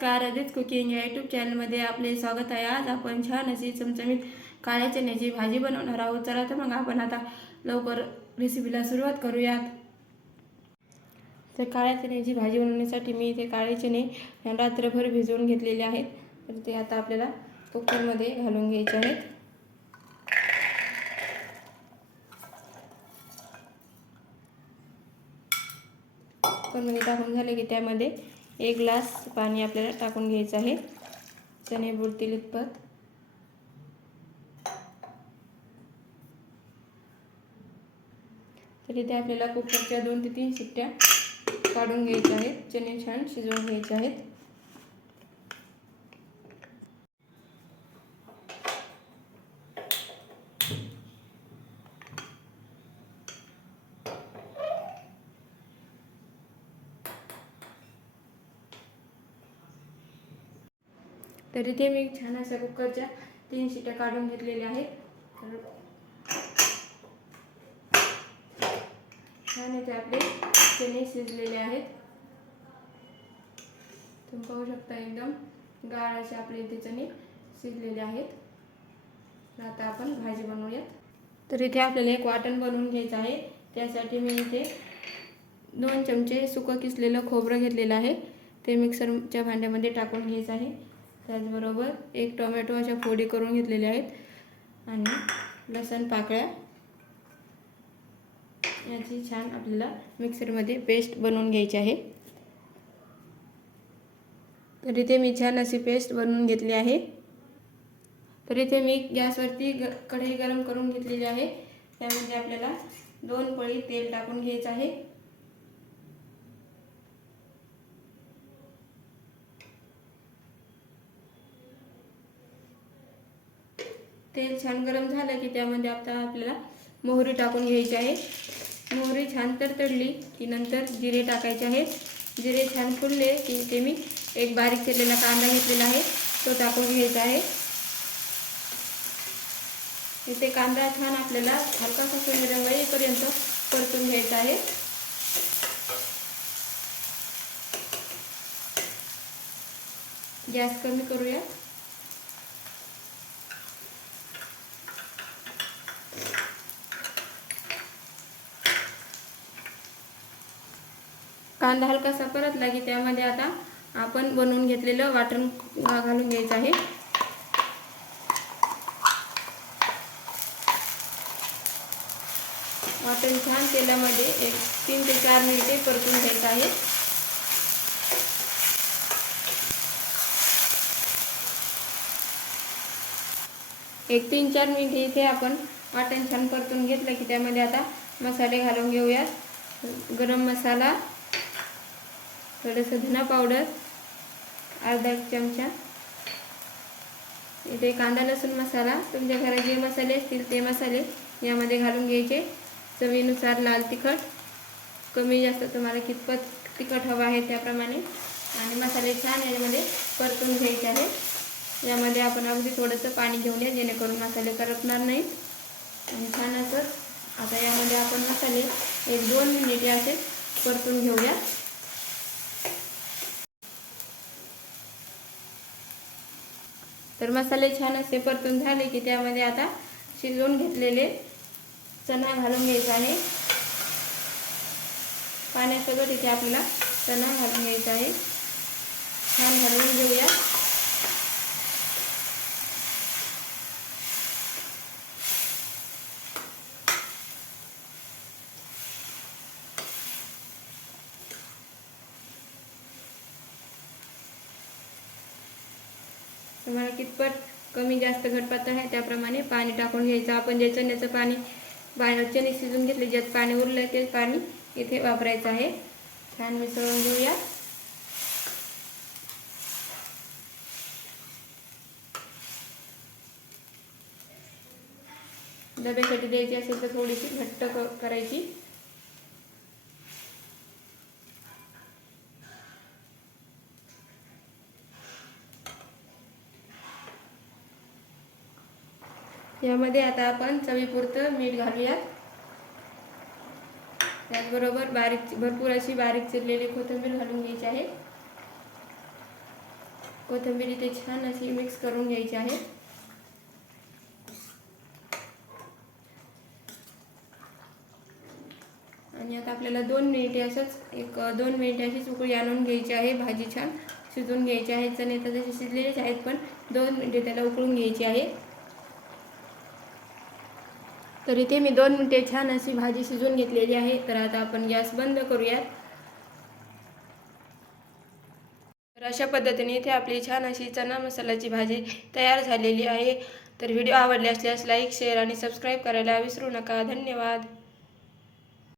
नमस्कार, आदित्य कुकिंग या यूट्यूब चॅनलमध्ये आपले स्वागत आहे। आज आपण छान अशी चमचमीत काळ्या चण्याची भाजी बनवणार आहोत। चला तर मग आपण आता लवकर रेसिपीला सुरुवात करूयात। तर काळ्या चण्याची भाजी बनवण्यासाठी मी इथे काळे चणे रात्रभर भिजवून घेतलेले आहेत। तर ते आता आपल्याला कुकरमध्ये घालून घ्यायचे आहेत। कुकरमध्ये टाकून झाले की त्यामध्ये 1 ग्लास पाणी आपल्याला टाकून घ्यायचं आहे, चणे बुडतील इतपत। तर इथे आपल्याला कुकरच्या 2 ते 3 शिट्ट्या काढून घ्यायच्या आहेत, चणे छान शिजवून घ्यायचे आहेत। तर इथे मी छान अशा कुकरच्या 3 शिट्ट्या काढून घेतलेल्या आहेत। तर छान इथे आपले चणे शिजलेले आहेत। तुम्ही पाहू शकता एकदम गाळ असे आपले इथे चणे शिजलेले आहेत। तर आता आपण भाजी बनवूयात। तर इथे आपल्याला एक वाटण बनवून घ्यायचं आहे। त्यासाठी मी इथे 2 चमचे सुकं किसलेलं खोबरं घेतलेलं आहे, ते मिक्सरच्या भांड्यामध्ये टाकून घ्यायचं आहे। त्याचबरोबर 1 टोमॅटो अशा फोडी करून घेतलेले आहेत आणि लसूण पाकळ्या याची छान आपल्याला मिक्सरमध्ये पेस्ट बनवून घ्यायची आहे। तर इथे मी छान अशी पेस्ट बनवून घेतली आहे। तर इथे मी गॅसवरती कढई गरम करून घेतलेली आहे। त्यामध्ये आपल्याला 2 पळी तेल टाकून घ्यायचं आहे। तेल छान गरम झालं की त्यामध्ये आता आपल्याला मोहरी टाकून घ्यायची आहे। मोहरी छान तडतडली की नंतर जिरे टाकायचे आहेत। जिरे छान फुलले की इथे मी एक बारीक चिरलेला कांदा घेतलेला आहे, तो टाकून घ्यायचा आहे। इथे कांदा छान आपल्याला हलकासा सोनेरी रंग येईपर्यंत परतून घ्यायचा आहे। गॅस कमी करूया। कांदा हलकासा परतला की त्यामध्ये आता आपण बनवून घेतलेलं वाटण घालून घ्यायचं आहे। वाटण छान तेलामध्ये 3 ते 4 मिनिटे परतून घ्यायचं आहे। एक 3-4 मिनिटे इथे आपण वाटण छान परतून घेतलं की त्यामध्ये आता मसाले घालून घेऊयात। गरम मसाला, थोडंसं धना पावडर, अर्धा चमचा, इथे कांदा लसूण मसाला, तुमच्या घरात जे मसाले असतील ते मसाले यामध्ये घालून घ्यायचे। चवीनुसार लाल तिखट, कमी जास्त तुम्हाला कितपत तिखट हवं आहे त्याप्रमाणे, आणि मसाले छान यामध्ये परतून घ्यायचे आहे। यामध्ये आपण अगदी थोडंसं पाणी घेऊया जेणेकरून मसाले करपणार नाहीत। आणि छान असं आता यामध्ये आपण मसाले 1-2 मिनिटे असे परतून घेऊया। तर मसाले छान असे परतून झाले की त्यामध्ये आता शिजवून घेतलेले चणा घालून घ्यायचा आहे। पाण्यासोबत इथे आपल्याला चणा घालून घ्यायचा आहे, छान हलवून घेऊया। तुम्हाला कितपत कमी जास्त घट पातळ आहे त्याप्रमाणे पाणी टाकून घ्यायचं। आपण जे चण्याचं पाणी चणे शिजून घेतले ज्यात पाणी उरलं ते पाणी इथे वापरायचं आहे। छान मिसळून घेऊया। डब्यासाठी द्यायची असेल तर थोडीशी घट्ट करायची। यामध्ये आता आपण चवीपुरतं मीठ घालूयात। त्याचबरोबर भरपूर अशी बारीक चिरलेली कोथिंबीर घालून घ्यायची आहे। कोथिंबीर इथे छान अशी मिक्स करून घ्यायची आहे. आणि आता आपल्याला 2 मिनिटे असंच 2 मिनिटे अशीच उकळी आणून घ्यायची आहे. भाजी छान शिजवून घ्यायची आहे. चणे तर जसे शिजलेलेच आहेत, पण 2 मिनिटे त्याला उकळून घ्यायची आहे. तर इथे मी 2 मिनिटे छान अशी भाजी शिजवून घेतलेली आहे. तर आता आपण गॅस बंद करूयात. तर अशा पद्धतीने इथे आपली छान अशी चना मसाल्याची भाजी तयार झालेली आहे. तर व्हिडिओ आवडले असल्यास लाईक, शेअर आणि सबस्क्राईब करायला विसरू नका. धन्यवाद.